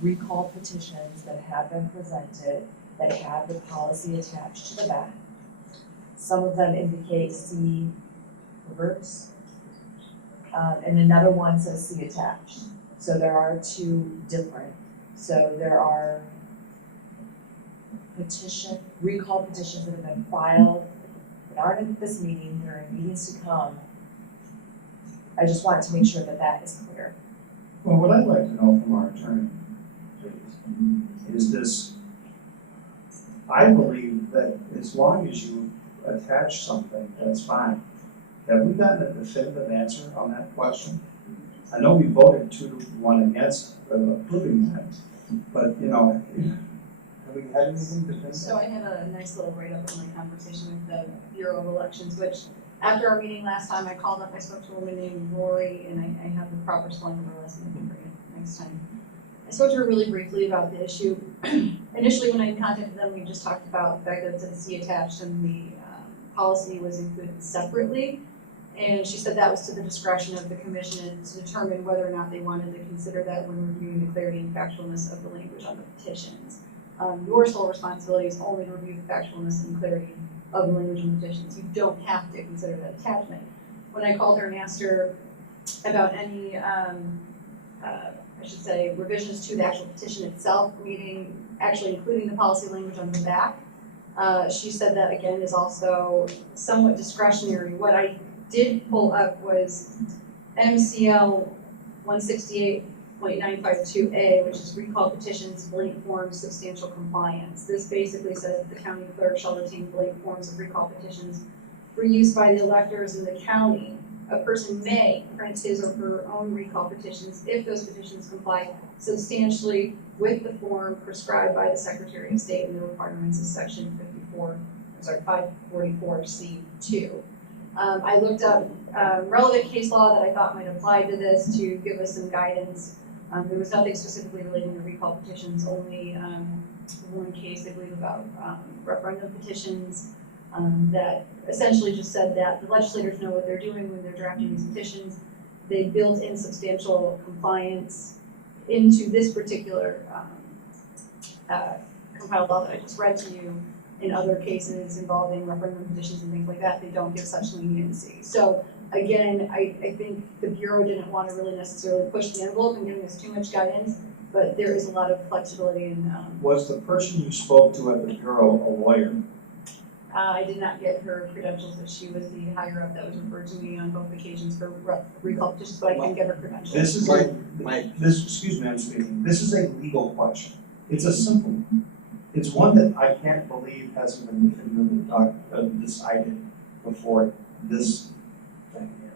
recall petitions that have been presented that have the policy attached to the back. Some of them indicate C reverse, and another one says C attached. So there are two different. So there are recall petitions that have been filed that aren't at this meeting, that are in meetings to come. I just wanted to make sure that that is clear. Well, what I'd like to know from our attorney, please, is this. I believe that as long as you attach something, that's fine. Have we gotten a definitive answer on that question? I know we voted 2-1 against approving that, but you know, have we had anything definitive? So I had a nice little write-up in my conversation with the Bureau of Elections, which after our meeting last time, I called up, I spoke to a woman named Rory, and I have the proper spelling of her last name for you next time. I spoke to her really briefly about the issue. Initially, when I contacted them, we just talked about the fact that it said C attached and the policy was included separately. And she said that was to the discretion of the commission to determine whether or not they wanted to consider that when reviewing the clarity and factualness of the language on the petitions. Your sole responsibility is only to review the factualness and clarity of the language on the petitions. You don't have to consider that attachment. When I called her and asked her about any, I should say, revisions to the actual petition itself, actually including the policy language on the back, she said that again is also somewhat discretionary. What I did pull up was MCL 168.952A, which is recall petitions, blank forms, substantial compliance. This basically says that the county clerk shall retain blank forms of recall petitions for use by the electors in the county. A person may print his or her own recall petitions if those petitions comply substantially with the form prescribed by the Secretary of State and the requirements of section 544C2. I looked up relevant case law that I thought might apply to this to give us some guidance. There was nothing specifically relating to recall petitions, only one case, I believe, about referendum petitions that essentially just said that the legislators know what they're doing when they're drafting these petitions. They built in substantial compliance into this particular compiled law that I just read to you. In other cases involving referendum petitions and things like that, they don't give such leniency. So again, I think the Bureau didn't want to really necessarily push the envelope and giving us too much guidance, but there is a lot of flexibility in. Was the person you spoke to at the Bureau a lawyer? I did not get her credentials, but she was the higher up that was referred to me on both occasions for recall petitions, but I can get her credentials. This is excuse me, I'm speaking. This is a legal question. It's a simple one. It's one that I can't believe hasn't been definitively decided before this thing here.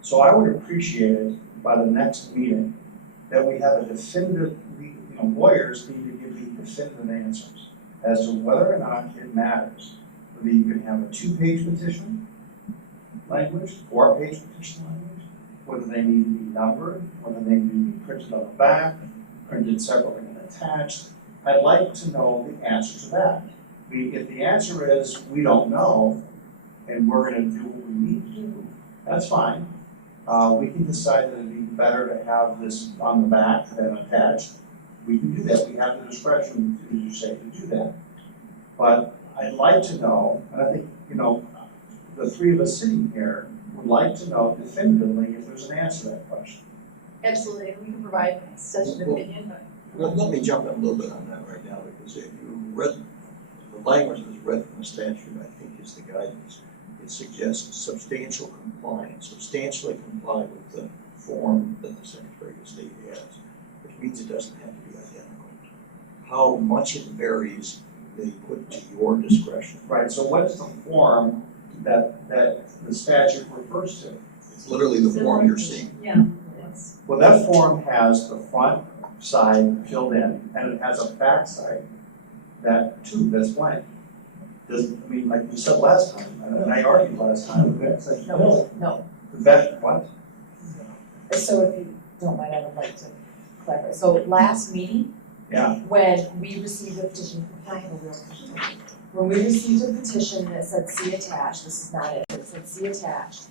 So I would appreciate it by the next meeting that we have a definitive, lawyers need to give me definitive answers as to whether or not it matters. Whether you can have a 2-page petition language, 4-page petition language, whether they need to be numbered, whether they need to be printed on the back, printed separately and attached. I'd like to know the answer to that. If the answer is we don't know and we're going to do what we need to do, that's fine. We can decide that it'd be better to have this on the back than attached. We can do that. We have the discretion, as you say, to do that. But I'd like to know, and I think, the three of us sitting here would like to know definitively if there's an answer to that question. Absolutely, we can provide such an opinion, but. Well, let me jump in a little bit on that right now, because if you read the language that was read from the statute, I think is the guidance. It suggests substantial compliance, substantially comply with the form that the Secretary of State has, which means it doesn't have to be identical. How much it varies, they put to your discretion. Right, so what is the form that the statute refers to? It's literally the form you're seeing. Yeah. Well, that form has the front side filled in, and it has a back side that's blank. Like we said last time, and I argued last time, it's like, No. That, what? So if you don't mind, I would like to clarify. So last meeting, when we received a petition, when we received a petition that said C attached, this is not it, it said C attached,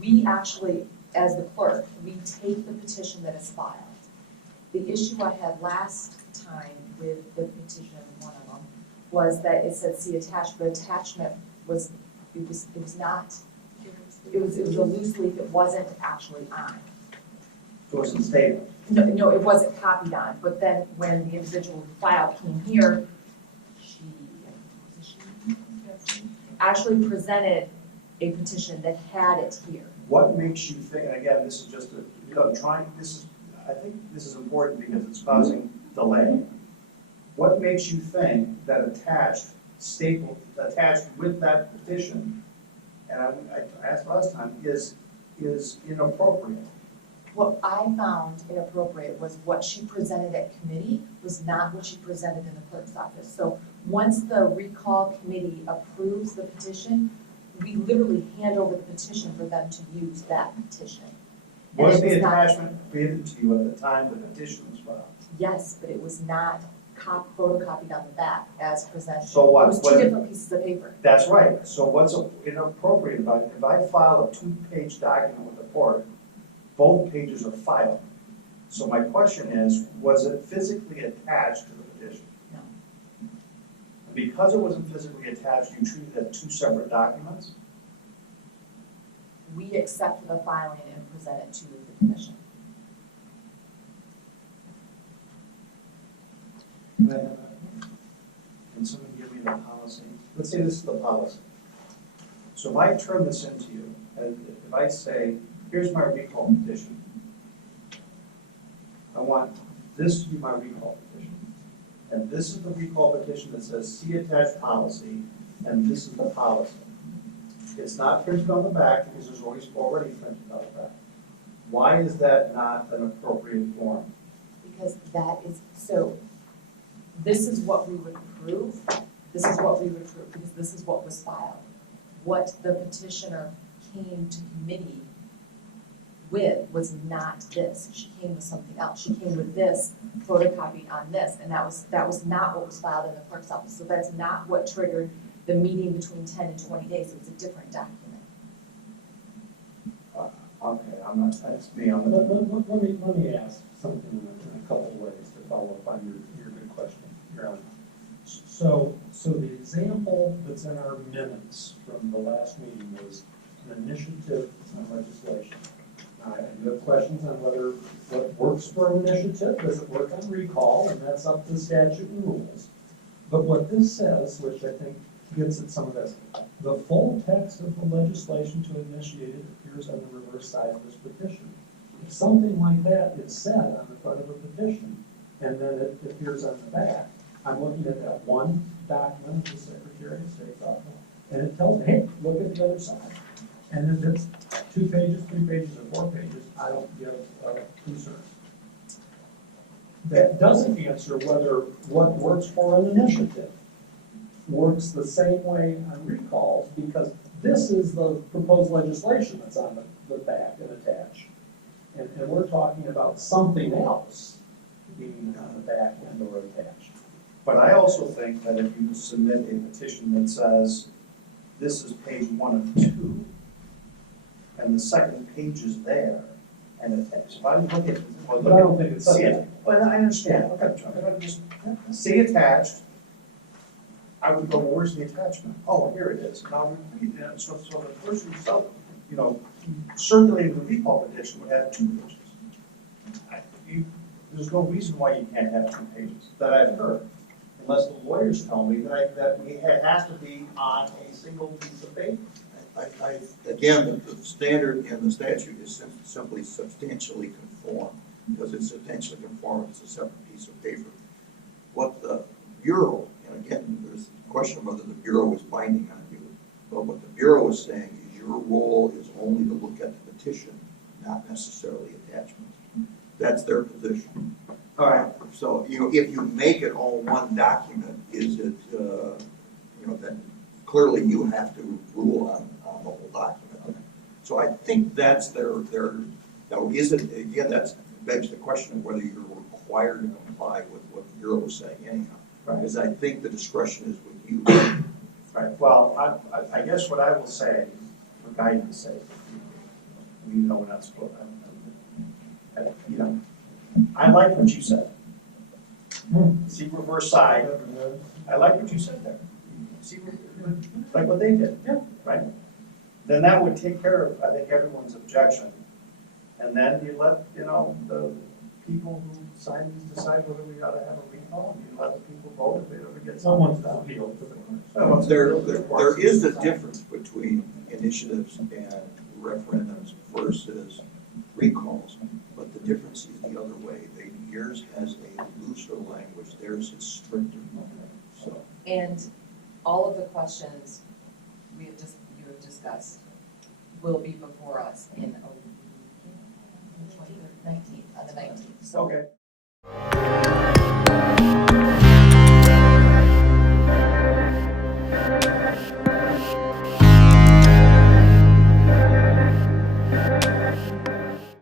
we actually, as the clerk, we take the petition that is filed The issue I had last time with the petition, one of them, was that it said see attached, but attachment was not, it was a loose leaf, it wasn't actually on. It wasn't stated. No, it wasn't copied on, but then when the individual who filed came here, she actually presented a petition that had it here. What makes you think, and again, this is just I think this is important because it's causing delay. What makes you think that attached with that petition, and I asked last time, is inappropriate? What I found inappropriate was what she presented at committee was not what she presented in the clerk's office. So once the recall committee approves the petition, we literally hand over the petition for them to use that petition. And Was it the not- attachment created to you at the time the petition was filed? Yes, but it was not photocopied on the back as presented. So what? It was two different pieces of paper. That's right. So what's inappropriate about it? If I file a 2-page document with the court, both pages are filed. So my question is, was it physically attached to the petition? No. Because it wasn't physically attached, you treated it as 2 separate documents? We accept the filing and present it to the commission. Can someone give me the policy? Let's say this is the policy. So if I turn this into you, and if I say, here's my recall petition. I want this to be my recall petition. And this is the recall petition that says see attached policy, and this is the policy. It's not printed on the back because there's already printed on the back. Why is that not an appropriate form? Because that is, so this is what we would approve, this is what we would approve, because this is what was filed. What the petitioner came to committee with was not this. She came with something else. She came with this, photocopied on this, and that was not what was filed in the clerk's office. So that's not what triggered the meeting between 10 and 20 days. It was a different document. Okay, I'm not, that's me, I'm Let not. me ask something in a couple of ways to follow up on your good question, Your Honor. So the example that's in our minutes from the last meeting was an initiative on legislation. You have questions on whether what works for an initiative, does it work on recall, and that's up to statute and rules. But what this says, which I think gets at some of this, the full text of the legislation to initiate it appears on the reverse side of this petition. If something like that is said on the front of a petition, and then it appears on the back, I'm looking at that one document of the Secretary of State's office, and it tells me, hey, look at the other side. And if it's 2 pages, 3 pages, or 4 pages, I don't get concerns. That doesn't answer whether what works for an initiative works the same way on recalls, because this is the proposed legislation that's on the back and attached. And we're talking about something else being on the back and or attached. But I also think that if you submit a petition that says, this is page 1 of 2, and the second page is there, and it's, if I look at, well, But I don't think it's see subject. it, well, I understand, okay, I'm gonna just, see attached, I would go, well, where's the attachment? Oh, here it is, now we read that, so the person himself, circulating the recall petition would have 2 pages. There's no reason why you can't have 2 pages, that I've heard, unless the lawyers tell me that it has to be on a single piece of paper. Again, the standard in the statute is simply substantially conform, because it's substantially conform, it's a separate piece of paper. What the Bureau, and again, there's a question of whether the Bureau is binding on you, but what the Bureau is saying is your role is only to look at the petition, not necessarily attachments. That's their position. All right. So, if you make it all one document, is it, then clearly you have to rule on the whole document. So I think that's their, now is it, again, that begs the question of whether you're required to comply with what the Bureau is saying anyhow. Right. Because I think the discretion is with you. Right, well, I guess what I will say, for guidance sake, we're not supposed, I like what you said. See reverse side, I like what you said there. See, like what they did, yeah, right? Then that would take care of, I think, everyone's objection. And then you let, the people who sign these decide whether we ought to have a recall, and you let the people vote if they ever get Someone's something down. appeal to the court. Someone's There appeal. is a difference between initiatives and referendums versus recalls, but the difference is the other way. Yours has a looser language, theirs is stricter. So, And all of the questions you have discussed will be before us in 19th, on the 19th. So Okay.